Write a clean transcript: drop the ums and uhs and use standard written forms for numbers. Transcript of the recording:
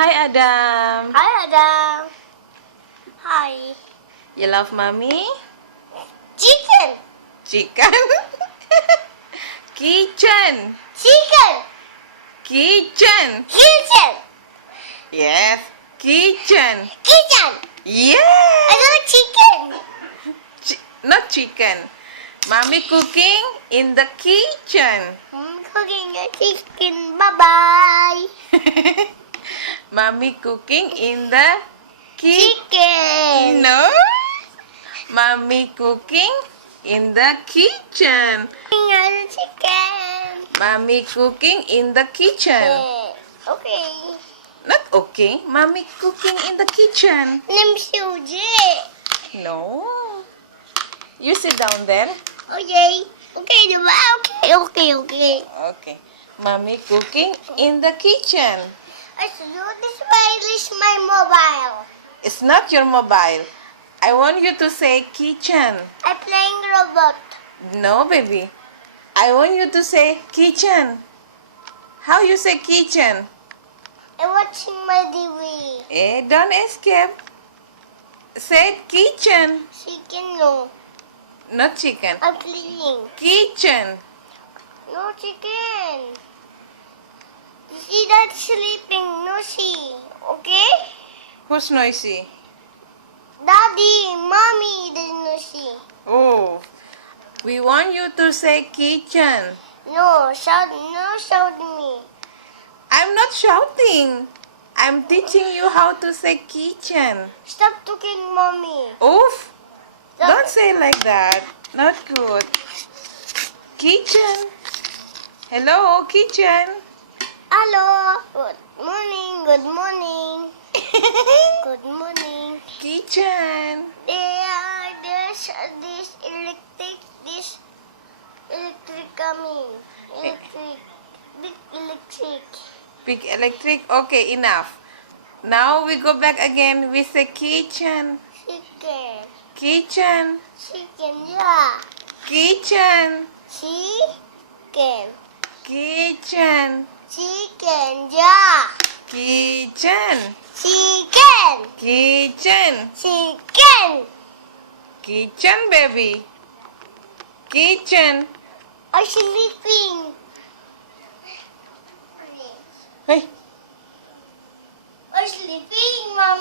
Hi, Adam. Hi, Adam. Hi. You love mommy? Chicken. Chicken? Kitchen. Chicken. Kitchen. Kitchen. Yes. Kitchen. Kitchen. Yeah. I love chicken. Not chicken. Mommy cooking in the kitchen. I'm cooking a chicken. Bye-bye. Mommy cooking in the Chicken. No. Mommy cooking in the kitchen. Cooking a chicken. Mommy cooking in the kitchen. Okay. Not okay. Mommy cooking in the kitchen. Let me see. No. You sit down there. Okay. Okay, okay. Okay. Mommy cooking in the kitchen. I should do this while it's my mobile. It's not your mobile. I want you to say kitchen. I'm playing robot. No, baby. I want you to say kitchen. How you say kitchen? I'm watching my TV. Don't escape. Say kitchen. Chicken, no. Not chicken. I'm playing. Kitchen. No chicken. You see that sleeping? No see. Okay? Who's noisy? Daddy, mommy, there's no see. Oh. We want you to say kitchen. No, shout me. I'm not shouting. I'm teaching you how to say kitchen. Stop talking, mommy. Oof. Stop. Don't say like that. Not good. Kitchen. Hello, kitchen. Hello. Good morning. Good morning. Kitchen. There's this electric coming. Big electric. Big electric. Okay, enough. Now we go back again. We say kitchen. Chicken. Kitchen. Chicken, yeah. Kitchen. Chicken. Kitchen. Chicken, yeah. Kitchen. Chicken. Kitchen. Chicken. Kitchen, baby. Kitchen. I'm sleeping. Hey. I'm sleeping, mommy.